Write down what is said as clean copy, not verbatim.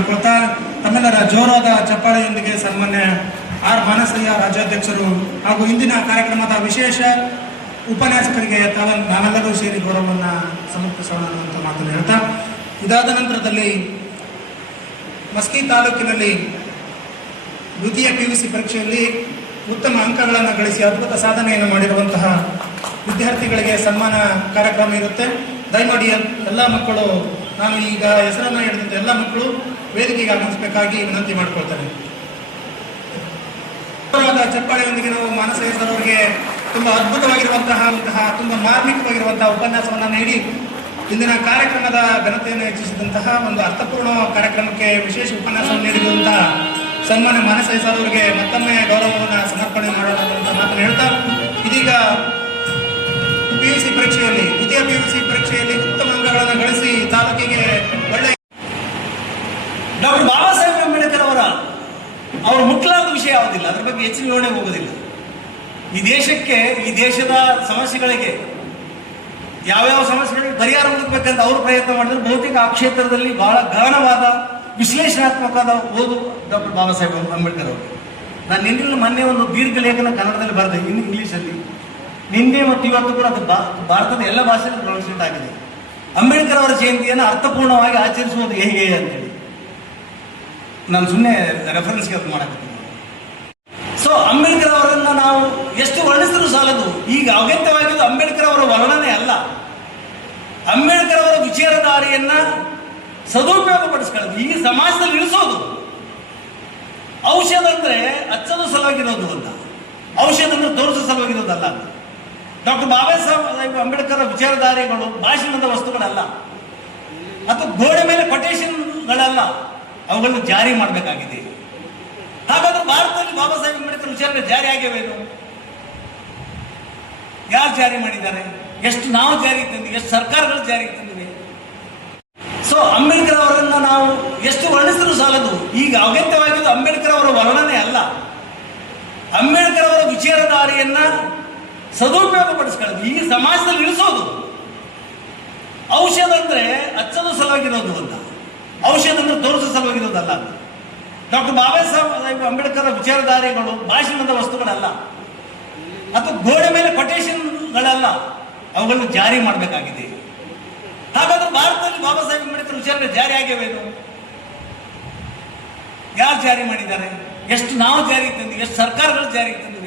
ಮಾಡಿಕೊಳ್ತಾ ತಮ್ಮೆಲ್ಲರ ಜೋರಾದ ಚಪ್ಪಾಳೆಯೊಂದಿಗೆ ಸನ್ಮಾನ್ಯ ಆರ್ ಮಾನಸಯ್ಯ ರಾಜ್ಯಾಧ್ಯಕ್ಷರು ಹಾಗೂ ಇಂದಿನ ಕಾರ್ಯಕ್ರಮದ ವಿಶೇಷ ಉಪನ್ಯಾಸಕರಿಗೆ ನಾವೆಲ್ಲರೂ ಸೇರಿ ಗೌರವವನ್ನು ಸಮರ್ಪಿಸೋಣ ಅಂತ ಮಾತನ್ನು ಹೇಳ್ತಾ, ಇದಾದ ನಂತರದಲ್ಲಿ ಮಸ್ಕಿ ತಾಲೂಕಿನಲ್ಲಿ ದ್ವಿತೀಯ PUC ಪರೀಕ್ಷೆಯಲ್ಲಿ ಉತ್ತಮ ಅಂಕಗಳನ್ನು ಗಳಿಸಿ ಅದ್ಭುತ ಸಾಧನೆಯನ್ನು ಮಾಡಿರುವಂತಹ ವಿದ್ಯಾರ್ಥಿಗಳಿಗೆ ಸನ್ಮಾನ ಕಾರ್ಯಕ್ರಮ ಇರುತ್ತೆ. ದಯಮಾಡಿ ಎಲ್ಲ ಮಕ್ಕಳು, ನಾನು ಈಗ ಹೆಸರನ್ನು ಹಿಡಿದಂತೆ ಎಲ್ಲ ಮಕ್ಕಳು ವೇದಿಕೆಗೆ ಆಗಮಿಸಬೇಕಾಗಿ ವಿನಂತಿ ಮಾಡಿಕೊಳ್ತೇನೆ. ಚಪ್ಪಾಳೆಯೊಂದಿಗೆ ನಾವು ಮಾನಸಯ್ಯ ಸರ್ ಅವರಿಗೆ ತುಂಬ ಅದ್ಭುತವಾಗಿರುವಂತಹ ತುಂಬ ಮಾರ್ಮಿಕವಾಗಿರುವಂತಹ ಉಪನ್ಯಾಸವನ್ನು ನೀಡಿ ಇಂದಿನ ಕಾರ್ಯಕ್ರಮದ ಘನತೆಯನ್ನು ಹೆಚ್ಚಿಸಿದಂತಹ ಒಂದು ಅರ್ಥಪೂರ್ಣ ಕಾರ್ಯಕ್ರಮಕ್ಕೆ ವಿಶೇಷ ಉಪನ್ಯಾಸವನ್ನು ನೀಡಿರುವಂತಹ ಸನ್ಮಾನ್ಯ ಮಾನಸಯ್ಯ ಸರ್ ಅವರಿಗೆ ಮತ್ತೊಮ್ಮೆ ಗೌರವವನ್ನು ಸಮರ್ಪಣೆ ಮಾಡೋಣ ಅಂತ ಮಾತನ್ನು ಹೇಳ್ತಾ, ಇದೀಗ PUC ಪರೀಕ್ಷೆಯಲ್ಲಿ ದ್ವಿತೀಯ PUC ಪರೀಕ್ಷೆಯಲ್ಲಿ ಉತ್ತಮ ಅಂಕಗಳನ್ನು ಗಳಿಸಿ ತಾಲೂಕಿಗೆ ಒಳ್ಳೆಯ ಡಾಕ್ಟರ್ ಬಾಬಾ ಸಾಹೇಬ್ ಅಂಬೇಡ್ಕರ್ ಅವರು ಮುಟ್ಲಾದ ವಿಷಯ ಯಾವುದಿಲ್ಲ, ಅದ್ರ ಬಗ್ಗೆ ಹೆಚ್ಚಿನ ವಿವರಣೆ ಹೋಗೋದಿಲ್ಲ. ಈ ದೇಶಕ್ಕೆ, ಈ ದೇಶದ ಸಮಸ್ಯೆಗಳಿಗೆ, ಯಾವ್ಯಾವ ಸಮಸ್ಯೆಗಳಿಗೆ ಪರಿಹಾರ ಹುಡುಕಬೇಕಂತ ಅವರು ಪ್ರಯತ್ನ ಮಾಡಿದ್ರೆ ಬಹುತೇಕ ಆ ಕ್ಷೇತ್ರದಲ್ಲಿ ಬಹಳ ಗಹನವಾದ ವಿಶ್ಲೇಷಣಾತ್ಮಕವಾದ ಓದು ಡಾಕ್ಟರ್ ಬಾಬಾ ಸಾಹೇಬ್ ಅಂಬೇಡ್ಕರ್ ಅವರು. ನಾನು ನಿನ್ನೆ ಮೊನ್ನೆ ಒಂದು ದೀರ್ಘ ಲೇಖನ ಕನ್ನಡದಲ್ಲಿ ಬರೆದೆ, ಇಂಗ್ಲೀಷಲ್ಲಿ. ನಿನ್ನೆ ಮತ್ತು ಇವತ್ತು ಕೂಡ ಅದು ಭಾರತದ ಎಲ್ಲ ಭಾಷೆಯಲ್ಲಿ ಟ್ರಾನ್ಸ್ಲೇಟ್ ಆಗಿದೆ. ಅಂಬೇಡ್ಕರ್ ಅವರ ಜಯಂತಿಯನ್ನು ಅರ್ಥಪೂರ್ಣವಾಗಿ ಆಚರಿಸುವುದು ಹೇಗೆ ಅಂತೇಳಿ ನಾನು ಸುಮ್ಮನೆ ರೆಫರೆನ್ಸ್ಗೆ ಅದು ಮಾಡಕ್ಕೆ. ಸೊ ಅಂಬೇಡ್ಕರ್ ಅವರನ್ನು ನಾವು ಎಷ್ಟು ವರ್ಣಿಸಿದ್ರು ಸಾಲದು. ಈಗ ಅಗತ್ಯವಾಗಿದ್ದು ಅಂಬೇಡ್ಕರ್ ಅವರ ವರ್ಣನೆ ಅಲ್ಲ, ಅಂಬೇಡ್ಕರ್ ಅವರ ವಿಚಾರಧಾರೆಯನ್ನ ಸದುಪಯೋಗ ಪಡಿಸ್ಕೊಳ್ಳೋದು, ಈ ಸಮಾಜದಲ್ಲಿ ಇಳಿಸೋದು. ಔಷಧ ಅಂದ್ರೆ ಹಚ್ಚೋದು ಸಲುವಾಗಿರೋದು ಅಲ್ಲ, ಔಷಧ ಅಂದ್ರೆ ತೋರಿಸೋ ಸಲುವಾಗಿರೋದಲ್ಲ. ಡಾಕ್ಟರ್ ಬಾಬಾ ಸಾಹೇಬ್ ಅಂಬೇಡ್ಕರ್ ವಿಚಾರಧಾರೆಗಳು ಭಾಷಣದ ವಸ್ತುಗಳಲ್ಲ, ಅಥವಾ ಗೋಡೆ ಮೇಲೆ ಕೊಟೇಶನ್ಗಳಲ್ಲ, ಅವುಗಳನ್ನು ಜಾರಿ ಮಾಡಬೇಕಾಗಿದೆ. ಹಾಗಾದ್ರೆ ಭಾರತದಲ್ಲಿ ಬಾಬಾ ಸಾಹೇಬ್ ಅಂಬೇಡ್ಕರ್ ವಿಚಾರಗಳು ಜಾರಿ ಆಗ್ಯವೇನು? ಯಾರು ಜಾರಿ ಮಾಡಿದ್ದಾರೆ? ಎಷ್ಟು ನಾವು ಜಾರಿಗೆ ತಂದಿವೆ? ಎಷ್ಟು ಸರ್ಕಾರಗಳು ಜಾರಿಗೆ ತಂದಿವೆ? ಸೊ ಅಂಬೇಡ್ಕರ್ ಅವರನ್ನ ನಾವು ಎಷ್ಟು ವರ್ಣಿಸಿದ್ರು ಸಾಲದು. ಈಗ ಅಗತ್ಯವಾಗಿದ್ದು ಅಂಬೇಡ್ಕರ್ ಅವರ ವರ್ಣನೆ ಅಲ್ಲ, ಅಂಬೇಡ್ಕರ್ ಅವರ ವಿಚಾರಧಾರೆಯನ್ನ ಸದುಪಯೋಗ ಪಡಿಸ್ಕೊಳ್ಳೋದು, ಈ ಸಮಾಜದಲ್ಲಿ ಇಳಿಸೋದು. ಔಷಧ ಅಂದ್ರೆ ಹಚ್ಚೋದು ಸಲುವಾಗಿರೋದು ಅಲ್ಲ, ಔಷಧ ಅಂದ್ರೆ ತೋರಿಸೋ ಸಲುವಾಗಿರೋದಲ್ಲ. ಡಾಕ್ಟರ್ ಬಾಬಾ ಸಾಹೇಬ್ ಅಂಬೇಡ್ಕರ್ ವಿಚಾರಧಾರೆಗಳು ಭಾಷಣದ ವಸ್ತುಗಳಲ್ಲ, ಅಥವಾ ಗೋಡೆ ಮೇಲೆ ಕೊಟೇಶನ್ಗಳಲ್ಲ, ಅವುಗಳನ್ನು ಜಾರಿ ಮಾಡಬೇಕಾಗಿದೆ. ಹಾಗಾದ್ರೆ ಭಾರತದಲ್ಲಿ ಬಾಬಾ ಸಾಹೇಬ್ ಅಂಬೇಡ್ಕರ್ ವಿಚಾರಗಳು ಜಾರಿ ಆಗ್ಯವೇನು? ಯಾರು ಜಾರಿ ಮಾಡಿದ್ದಾರೆ? ಎಷ್ಟು ನಾವು ಜಾರಿಗೆ ತಂದಿವೆ? ಎಷ್ಟು ಸರ್ಕಾರಗಳು ಜಾರಿಗೆ ತಂದಿವೆ?